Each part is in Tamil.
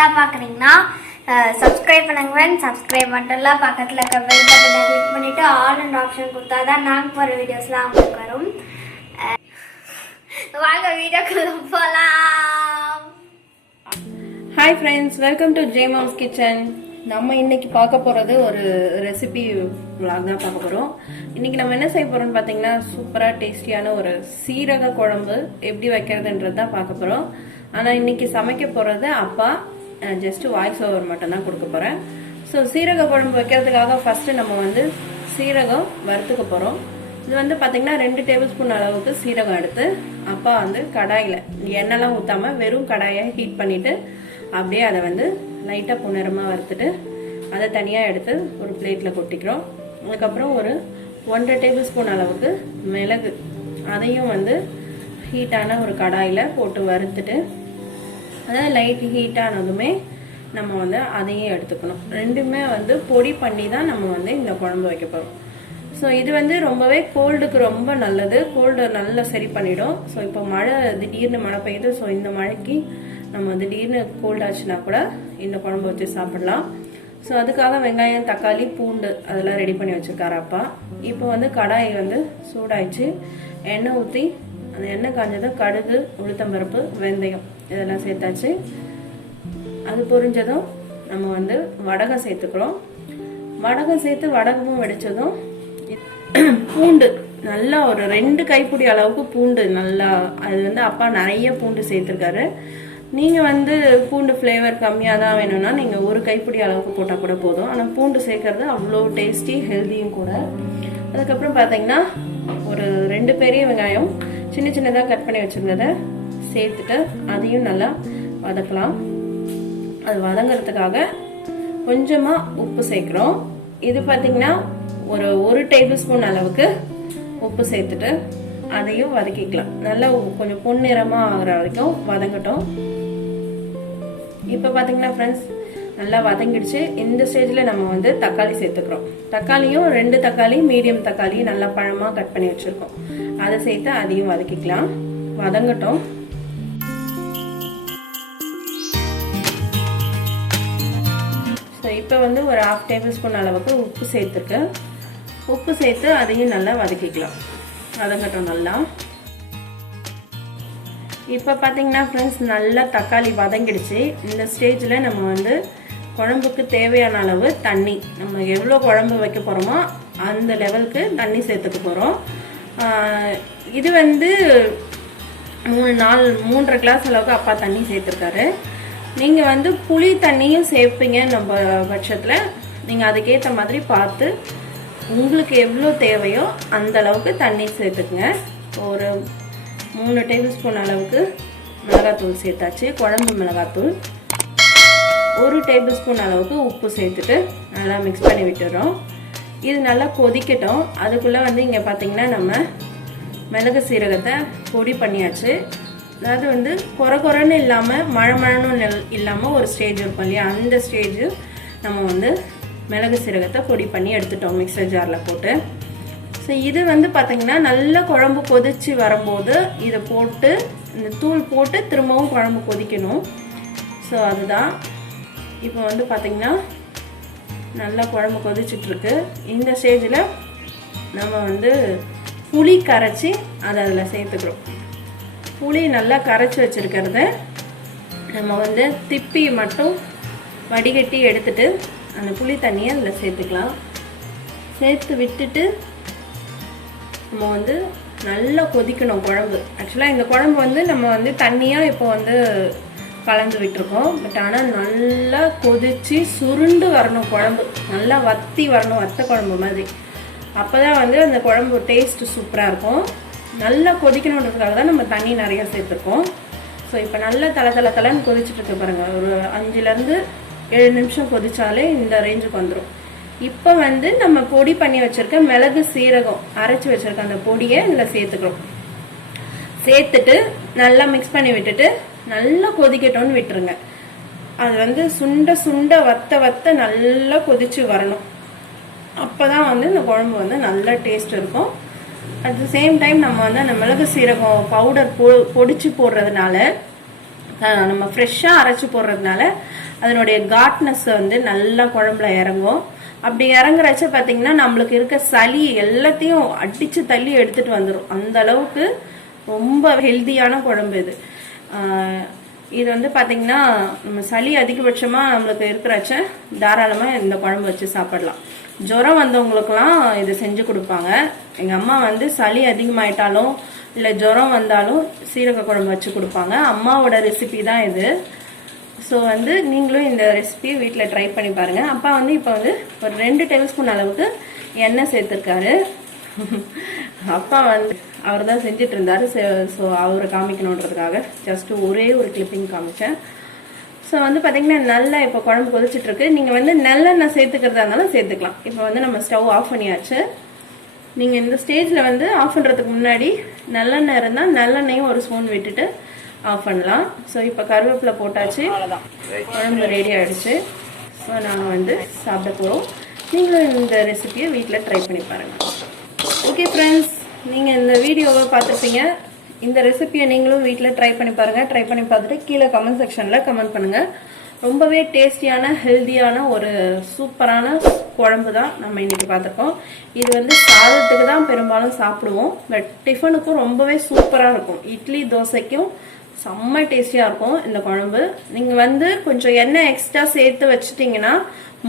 தான் பார்க்குறீங்கன்னா சப்ஸ்கிரைப் பண்ணுங்க ஃப்ரெண்ட்ஸ். சப்ஸ்கிரைப் மட்டும்லாம் பக்கத்தில் இருக்க பெல் பட்டனை கிளிக் பண்ணிவிட்டு ஆல் அண்ட் ஆப்ஷன் கொடுத்தா தான் நாங்கள் போகிற வீடியோஸ்லாம் உங்களுக்கு வரும். வாங்க வீடியோக்குள்ள போகலாம். Hi friends, welcome to J moms kitchen. நம்ம இன்னைக்கு பார்க்க போகிறது ஒரு ரெசிபி vlog தான் பார்க்க போகிறோம். இன்னைக்கு நம்ம என்ன செய்ய போகிறோம்னு பார்த்தீங்கன்னா சூப்பராக டேஸ்டியான ஒரு சீரக குழம்பு எப்படி வைக்கிறதுன்றது தான் பார்க்க போகிறோம். ஆனால் இன்னைக்கு சமைக்க போகிறது அப்பா ஜஸ்ட் வாய்ஸ் ஓவர் மட்டும்தான் கொடுக்க போகிறேன். ஸோ சீரக குழம்பு வைக்கிறதுக்காக ஃபஸ்ட்டு நம்ம வந்து சீரகம் வறுத்துக்க போகிறோம். இது வந்து பார்த்தீங்கன்னா 2 டேபிள் ஸ்பூன் அளவுக்கு சீரகம் எடுத்து அப்பா வந்து கடாயில் எண்ணெய்லாம் ஊற்றாமல் வெறும் கடாயை ஹீட் பண்ணிவிட்டு அப்படியே அதை வந்து லைட்டாக பொன்னிறமாக வறுத்துட்டு அதை தனியாக எடுத்து ஒரு பிளேட்டில் கொட்டிக்கிறோம். அதுக்கப்புறம் ஒரு 1.5 டேபிள் ஸ்பூன் அளவுக்கு மிளகு அதையும் வந்து ஹீட்டான ஒரு கடாயில் போட்டு வறுத்துட்டு அதாவது லைட் ஹீட்டானதுமே நம்ம வந்து அதையும் எடுத்துக்கணும். ரெண்டுமே வந்து பொடி பண்ணி தான் நம்ம வந்து இந்த குழம்பு வைக்க போகிறோம். ஸோ இது வந்து ரொம்பவே கோல்டுக்கு ரொம்ப நல்லது, கோல்டு நல்லா சரி பண்ணிடும். ஸோ இப்போ மழை திடீர்னு மழை பெய்யுது. ஸோ இந்த மழைக்கு நம்ம திடீர்னு கோல்ட் ஆச்சுன்னா கூட இந்த குழம்பு வச்சு சாப்பிடலாம். ஸோ அதுக்காக வெங்காயம், தக்காளி, பூண்டு அதெல்லாம் ரெடி பண்ணி வச்சுருக்காரு அப்பா. இப்போ வந்து கடாய் வந்து சூடாயிடுச்சு. எண்ணெய் ஊற்றி அந்த எண்ணெய் காஞ்சதும் கடுகு, உளுத்தம்பருப்பு, வெந்தயம் இதெல்லாம் சேர்த்தாச்சு. அது பொரிஞ்சதும் நம்ம வந்து வடகம் சேர்த்துக்கிறோம். வடகம் சேர்த்து வடகமும் வெடிச்சதும் பூண்டு நல்லா ஒரு 2 கைப்பிடி அளவுக்கு பூண்டு நல்லா, அது வந்து அப்பா நிறைய பூண்டு சேர்த்துருக்காரு. நீங்கள் வந்து பூண்டு ஃப்ளேவர் கம்மியாக தான் வேணும்னா நீங்கள் 1 கைப்பிடி அளவுக்கு போட்டால் கூட போதும். ஆனால் பூண்டு சேர்க்கறது அவ்வளோ டேஸ்டி, ஹெல்த்தியும் கூட. அதுக்கப்புறம் பார்த்தீங்கன்னா ஒரு 2 பெரிய வெங்காயம் சின்ன சின்னதாக கட் பண்ணி வச்சுருந்ததை சேர்த்துட்டு அதையும் நல்லா வதக்கலாம். அது வதங்கிறதுக்காக கொஞ்சமாக உப்பு சேர்க்குறோம். இது பார்த்தீங்கன்னா ஒரு 1 டேபிள் ஸ்பூன் அளவுக்கு உப்பு சேர்த்துட்டு அதையும் வதக்கிக்கலாம். நல்லா கொஞ்சம் பொன்னிறமாக ஆகிற வரைக்கும் வதங்கட்டும். இப்போ பார்த்தீங்கன்னா ஃப்ரெண்ட்ஸ் நல்லா வதங்கிடுச்சு. இந்த ஸ்டேஜில் நம்ம வந்து தக்காளி சேர்த்துக்கிறோம். தக்காளியும் 2 தக்காளி மீடியம் தக்காளி நல்லா பழமாக கட் பண்ணி வச்சுருக்கோம். அதை சேர்த்து அதையும் வதக்கிக்கலாம். வதங்கட்டும். ஸோ இப்போ வந்து ஒரு 1/2 டேபிள் ஸ்பூன் அளவுக்கு உப்பு சேர்த்துருக்கு. உப்பு சேர்த்து அதையும் நல்லா வதக்கிக்கலாம். வதங்கட்டும் நல்லா. இப்போ பார்த்தீங்கன்னா ஃப்ரெண்ட்ஸ் நல்லா தக்காளி வதங்கிடுச்சு. இந்த ஸ்டேஜில் நம்ம வந்து குழம்புக்கு தேவையான அளவு தண்ணி, நம்ம எவ்வளோ குழம்பு வைக்க போகிறோமோ அந்த லெவலுக்கு தண்ணி சேர்த்துக்க போகிறோம். இது வந்து 3.5 கிளாஸ் அளவுக்கு அப்பா தண்ணி சேர்த்துருக்காரு. நீங்கள் வந்து புளி தண்ணியும் சேர்ப்பீங்க நம்ம பட்சத்தில் நீங்கள் அதுக்கேற்ற மாதிரி பார்த்து உங்களுக்கு எவ்வளோ தேவையோ அந்த அளவுக்கு தண்ணி சேர்த்துக்குங்க. ஒரு 3 டேபிள் ஸ்பூன் அளவுக்கு மிளகாத்தூள் சேர்த்தாச்சு, குழம்பு மிளகாத்தூள். 1 டேபிள் ஸ்பூன் அளவுக்கு உப்பு சேர்த்துட்டு நல்லா மிக்ஸ் பண்ணி விட்டுறோம். இது நல்லா கொதிக்கட்டும். அதுக்குள்ளே வந்து இங்கே பார்த்தீங்கன்னா நம்ம மிளகு சீரகத்தை பொடி பண்ணியாச்சு. அதாவது வந்து குறைன்னு இல்லாமல் மழை இல்லாமல் ஒரு ஸ்டேஜ் இருக்கும் இல்லையா, அந்த ஸ்டேஜ் நம்ம வந்து மிளகு சீரகத்தை பொடி பண்ணி எடுத்துட்டோம் மிக்சர் ஜாரில் போட்டு. ஸோ இது வந்து பார்த்திங்கன்னா நல்லா குழம்பு கொதித்து வரும்போது இதை போட்டு இந்த தூள் போட்டு திரும்பவும் குழம்பு கொதிக்கணும். ஸோ அதுதான் இப்போ வந்து பார்த்திங்கன்னா நல்லா குழம்பு கொதிச்சிட்ருக்கு. இந்த ஸ்டேஜில் நம்ம வந்து புளி கரைச்சி அதை அதில் சேர்த்துக்கிறோம். புளி நல்லா கரைச்சி வச்சுருக்கிறத நம்ம வந்து திப்பி மட்டும் வடிகட்டி எடுத்துட்டு அந்த புளி தண்ணியை அதில் சேர்த்துக்கலாம். சேர்த்து விட்டுட்டு நம்ம வந்து நல்லா கொதிக்கணும் குழம்பு. ஆக்சுவலாக இந்த குழம்பு வந்து நம்ம வந்து தண்ணியாக இப்போ வந்து கலந்து விட்டுருக்கோம். பட் ஆனால் நல்லா கொதித்து சுருண்டு வரணும் குழம்பு, நல்லா வற்றி வரணும், வத்த குழம்பு மாதிரி. அப்போ தான் வந்து அந்த குழம்பு டேஸ்ட்டு சூப்பராக இருக்கும். நல்லா கொதிக்கணுன்றதுக்காக தான் நம்ம தண்ணி நிறையா சேர்த்துருக்கோம். ஸோ இப்போ நல்லா தலைன்னு கொதிச்சுட்ருக்கு பாருங்கள். ஒரு 5லேருந்து 7 நிமிஷம் கொதித்தாலே இந்த ரேஞ்சுக்கு வந்துடும். இப்போ வந்து நம்ம பொடி பண்ணி வச்சுருக்க மிளகு சீரகம் அரைச்சி வச்சுருக்க அந்த பொடியை இதில் சேர்த்துக்கிறோம். சேர்த்துட்டு நல்லா மிக்ஸ் பண்ணி விட்டுட்டு நல்லா கொதிக்கட்டும்னு விட்டுருங்க. அது வந்து சுண்ட வத்த நல்லா கொதிச்சு வரணும். அப்போ தான் வந்து இந்த குழம்பு வந்து நல்ல டேஸ்ட் இருக்கும். அட் த சேம் டைம் நம்ம வந்து அந்த மிளகு சீரகம் பவுடர் பொடிச்சு போடுறதுனால நம்ம ஃப்ரெஷ்ஷாக அரைச்சி போடுறதுனால அதனுடைய காட்னஸ் வந்து நல்லா குழம்புல இறங்கும். அப்படி இறங்குறச்ச பார்த்தீங்கன்னா நம்மளுக்கு இருக்க சளி எல்லாத்தையும் அடித்து தள்ளி எடுத்துட்டு வந்துடும். அந்த அளவுக்கு ரொம்ப ஹெல்த்தியான குழம்பு இது. இது வந்து பார்த்தீங்கன்னா நம்ம சளி அதிகபட்சமாக நம்மளுக்கு இருக்கிறச்ச தாராளமாக இந்த குழம்பு வச்சு சாப்பிடலாம். ஜுரம் வந்தவங்களுக்குலாம் இது செஞ்சு கொடுப்பாங்க. எங்கள் அம்மா வந்து சளி அதிகமாயிட்டாலும் இல்லை ஜுரம் வந்தாலும் சீரக குழம்பு வச்சு கொடுப்பாங்க. அம்மாவோட ரெசிபி தான் இது. ஸோ வந்து நீங்களும் இந்த ரெசிபியை வீட்டில் ட்ரை பண்ணி பாருங்கள். அப்பா வந்து இப்போ வந்து ஒரு 2 டேபிள் ஸ்பூன் அளவுக்கு எண்ணெய் சேர்த்துருக்காரு. அப்பா வந்து அவர் தான் செஞ்சுட்டு இருந்தாரு. ஸோ அவரை காமிக்கணுன்றதுக்காக ஜஸ்ட் ஒரே ஒரு கிளிப்பிங் காமிச்சேன். ஸோ வந்து பார்த்தீங்கன்னா நல்லா இப்போ குழம்பு கொதிச்சுட்டு இருக்கு. நீங்கள் வந்து நல்லெண்ணெய் சேர்த்துக்கிறதா இருந்தாலும் சேர்த்துக்கலாம். இப்போ வந்து நம்ம ஸ்டவ் ஆஃப் பண்ணியாச்சு. நீங்கள் இந்த ஸ்டேஜில் வந்து ஆஃப் பண்ணுறதுக்கு முன்னாடி நல்லெண்ணெய் இருந்தால் நல்லெண்ணெயும் ஒரு ஸ்பூன் விட்டுட்டு ஆஃப் பண்ணலாம். ஸோ இப்போ கருவேப்பிலை போட்டாச்சு, அவ்வளோதான், குழம்பு ரெடி ஆகிடுச்சு. ஸோ நாங்கள் வந்து சாப்பிட போகிறோம். நீங்களும் இந்த ரெசிபியை வீட்டில் ட்ரை பண்ணி பாருங்கள். ஓகே ஃப்ரெண்ட்ஸ், நீங்கள் இந்த வீடியோவை பார்த்துருப்பீங்க. இந்த ரெசிபியை நீங்களும் வீட்டில் ட்ரை பண்ணி பாருங்கள். ட்ரை பண்ணி பார்த்துட்டு கீழே கமெண்ட் செக்ஷனில் கமெண்ட் பண்ணுங்கள். ரொம்பவே டேஸ்டியான ஹெல்த்தியான ஒரு சூப்பரான குழம்பு தான் நம்ம இன்றைக்கி பார்த்துருக்கோம். இது வந்து சாதத்துக்கு தான் பெரும்பாலும் சாப்பிடுவோம். பட் டிஃபனுக்கும் ரொம்பவே சூப்பராக இருக்கும். இட்லி தோசைக்கும் செம்ம டேஸ்டியாக இருக்கும் இந்த குழம்பு. நீங்கள் வந்து கொஞ்சம் எண்ணெய் எக்ஸ்ட்ரா சேர்த்து வச்சுட்டிங்கன்னா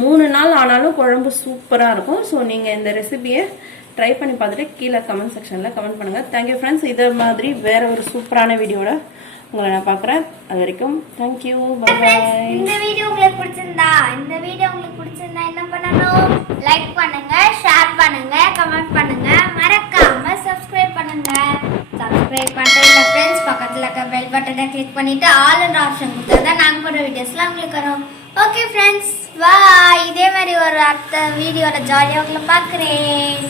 3 நாள் ஆனாலும் குழம்பு சூப்பராக இருக்கும். ஸோ நீங்கள் இந்த ரெசிபியை ட்ரை பண்ணி பார்த்துட்டு கீழே கமெண்ட் செக்ஷனில் கமெண்ட் பண்ணுங்கள். Thank you friends. இதே மாதிரி வேற ஒரு சூப்பரான வீடியோட உங்களை நான் பார்க்குறேன். அது வரைக்கும் தேங்க்யூ, பை பை. இந்த வீடியோ உங்களுக்கு பிடிச்சிருந்தா என்ன பண்ணணும்? லைக் பண்ணுங்க, ஷேர் பண்ணுங்க, கமெண்ட் பண்ணுங்க, மறக்காம சப்ஸ்கிரைப் பண்ணுங்க. சப்ஸ்கிரைப் பண்ணுற ஃப்ரெண்ட்ஸ் பக்கத்தில் இருக்க பெல் பட்டனை கிளிக் பண்ணிட்டு ஆல் அண்ட் ஆப்ஷன் கொடுத்தா தான் நாங்கள் போடுற வீடியோஸ்லாம் உங்களுக்கு வரும். ஓகே ஃப்ரெண்ட்ஸ், பாய். இதே மாதிரி ஒரு அடுத்த வீடியோவில் ஜாலியாக உங்களை பார்க்குறேன்.